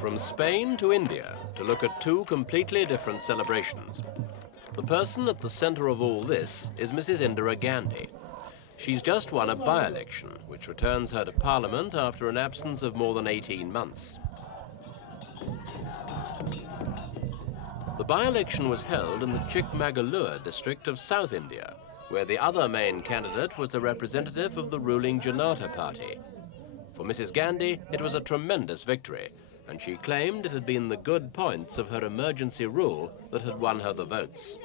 From Spain to India to look at two completely different celebrations. The person at the center of all this is Mrs. Indira Gandhi. She's just won a by-election, which returns her to Parliament after an absence of more than 18 months. The by-election was held in the Chikmagalur district of South India, where the other main candidate was a representative of the ruling Janata Party. For Mrs. Gandhi, it was a tremendous victory, and she claimed it had been the good points of her emergency rule that had won her the votes.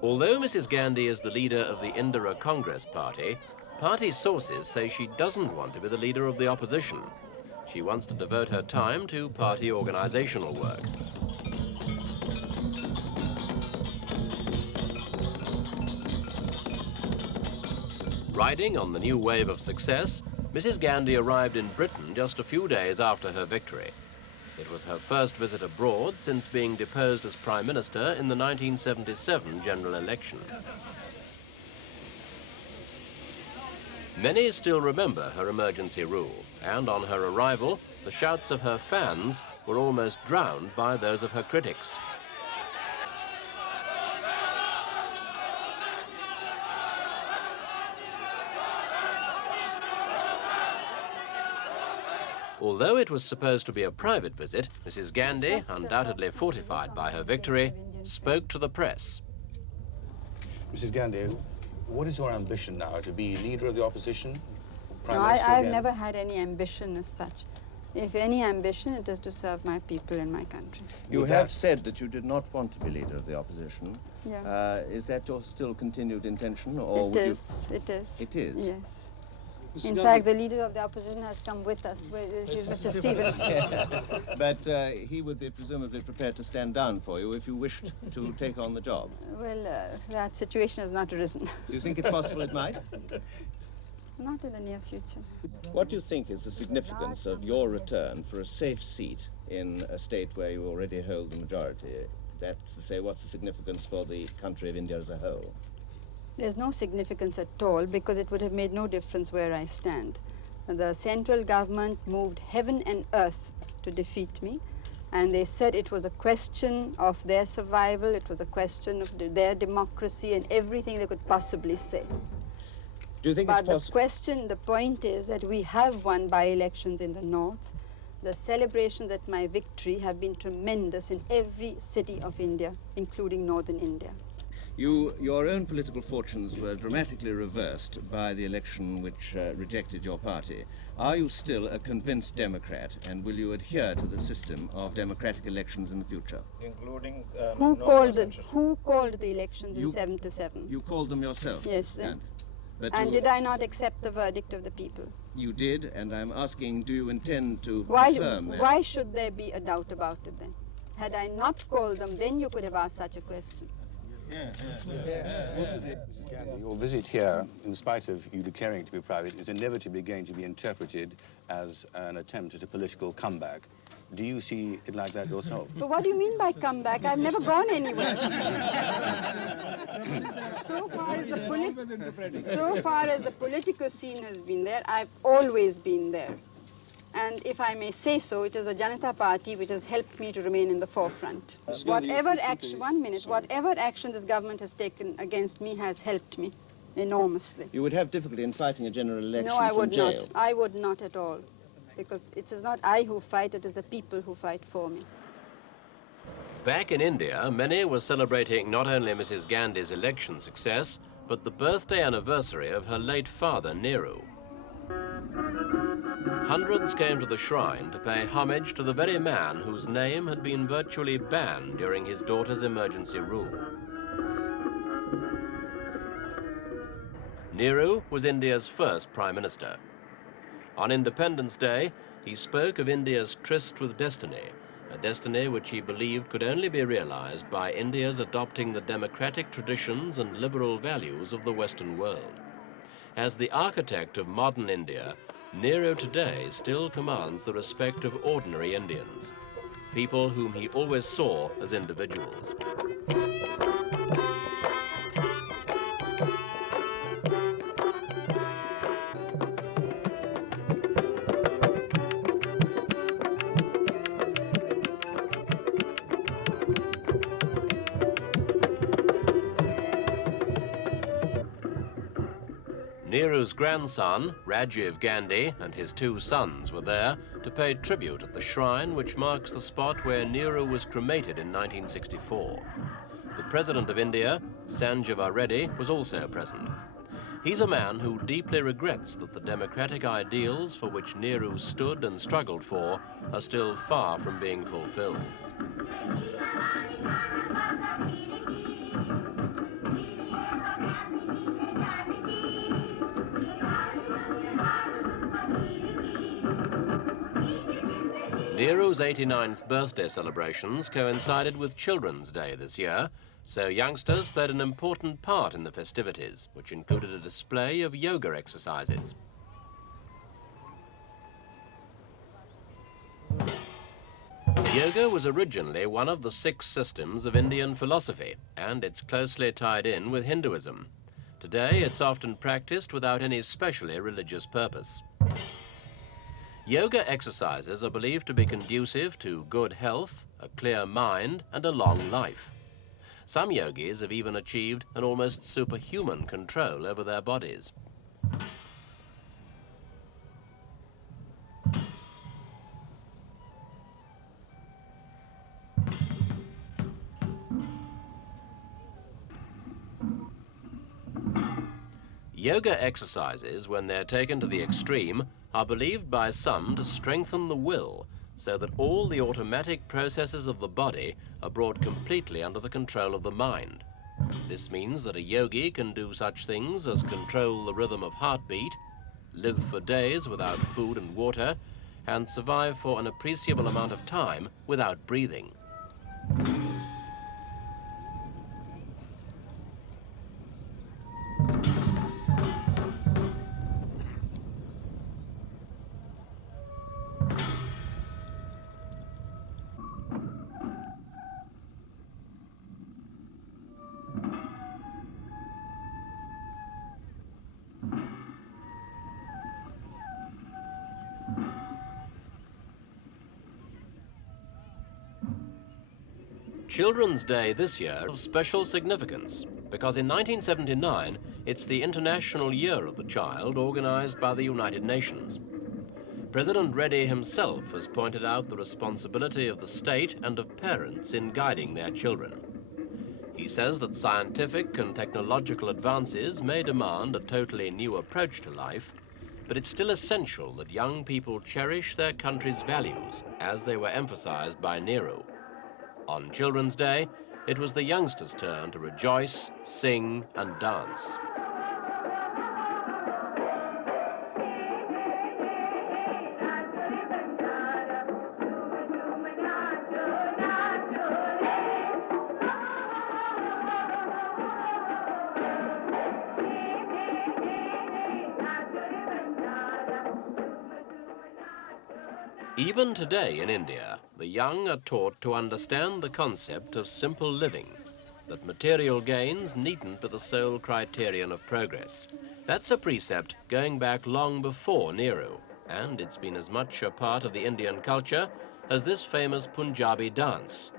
Although Mrs. Gandhi is the leader of the Indira Congress Party, party sources say she doesn't want to be the leader of the opposition. She wants to devote her time to party organizational work. Riding on the new wave of success, Mrs. Gandhi arrived in Britain just a few days after her victory. It was her first visit abroad since being deposed as Prime Minister in the 1977 general election. Many still remember her emergency rule, and on her arrival, the shouts of her fans were almost drowned by those of her critics. Although it was supposed to be a private visit, Mrs. Gandhi, undoubtedly fortified by her victory, spoke to the press. Mrs. Gandhi, what is your ambition now? To be leader of the opposition? No, I've never had any ambition as such. If any ambition, it is to serve my people and my country. You have said that you did not want to be leader of the opposition. Yeah. Is that your still continued intention? Or it is. It is. It is? Yes. In fact, the leader of the opposition has come with us, which is Mr. Stephen. But he would be presumably prepared to stand down for you if you wished to take on the job. Well, that situation has not arisen. Do you think it's possible it might? Not in the near future. What do you think is the significance of your return for a safe seat in a state where you already hold the majority? That's to say, what's the significance for the country of India as a whole? There's no significance at all because it would have made no difference where I stand. The central government moved heaven and earth to defeat me, and they said it was a question of their survival, it was a question of their democracy and everything they could possibly say. Do you think but it's possible? The point is that we have won by-elections in the north. The celebrations at my victory have been tremendous in every city of India, including northern India. Your own political fortunes were dramatically reversed by the election which rejected your party. Are you still a convinced Democrat, and will you adhere to the system of democratic elections in the future? Including who called the elections in '77? You called them yourself? Yes. Then. And did I not accept the verdict of the people? You did, and I'm asking, do you intend to confirm that? Why should there be a doubt about it then? Had I not called them, then you could have asked such a question. Your visit here, in spite of you declaring it to be private, is inevitably going to be interpreted as an attempt at a political comeback. Do you see it like that yourself? But what do you mean by comeback? I've never gone anywhere. So far as the political scene has been there, I've always been there. And if I may say so, it is the Janata Party which has helped me to remain in the forefront. Whatever action this government has taken against me has helped me enormously. You would have difficulty in fighting a general election No, I would from jail. not. I would not at all. Because it is not I who fight, it is the people who fight for me. Back in India, many were celebrating not only Mrs. Gandhi's election success, but the birthday anniversary of her late father, Nehru. Hundreds came to the shrine to pay homage to the very man whose name had been virtually banned during his daughter's emergency rule. Nehru was India's first Prime Minister. On Independence Day, he spoke of India's tryst with destiny, a destiny which he believed could only be realized by India's adopting the democratic traditions and liberal values of the Western world. As the architect of modern India, Nehru today still commands the respect of ordinary Indians, people whom he always saw as individuals. Nehru's grandson, Rajiv Gandhi, and his two sons were there to pay tribute at the shrine which marks the spot where Nehru was cremated in 1964. The President of India, Sanjeeva Reddy, was also present. He's a man who deeply regrets that the democratic ideals for which Nehru stood and struggled for are still far from being fulfilled. Nehru's 89th birthday celebrations coincided with Children's Day this year, so youngsters played an important part in the festivities, which included a display of yoga exercises. Yoga was originally one of the 6 systems of Indian philosophy, and it's closely tied in with Hinduism. Today, it's often practiced without any specially religious purpose. Yoga exercises are believed to be conducive to good health, a clear mind, and a long life. Some yogis have even achieved an almost superhuman control over their bodies. Yoga exercises, when they're taken to the extreme, are believed by some to strengthen the will, so that all the automatic processes of the body are brought completely under the control of the mind. This means that a yogi can do such things as control the rhythm of heartbeat, live for days without food and water, and survive for an appreciable amount of time without breathing. Children's Day this year is of special significance because in 1979 it's the International Year of the Child organized by the United Nations. President Reddy himself has pointed out the responsibility of the state and of parents in guiding their children. He says that scientific and technological advances may demand a totally new approach to life, but it's still essential that young people cherish their country's values as they were emphasized by Nehru. On Children's Day, it was the youngsters' turn to rejoice, sing, and dance. Even today in India, the young are taught to understand the concept of simple living, that material gains needn't be the sole criterion of progress. That's a precept going back long before Nehru, and it's been as much a part of the Indian culture as this famous Punjabi dance.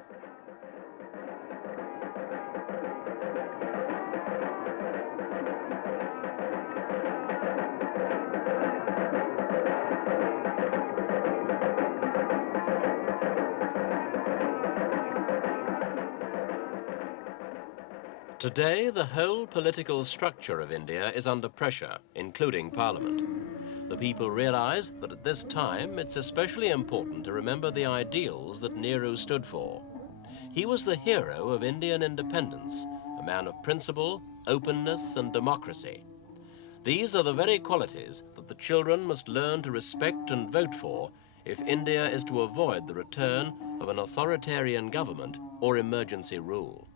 Today, the whole political structure of India is under pressure, including Parliament. The people realize that at this time, it's especially important to remember the ideals that Nehru stood for. He was the hero of Indian independence, a man of principle, openness, and democracy. These are the very qualities that the children must learn to respect and vote for if India is to avoid the return of an authoritarian government or emergency rule.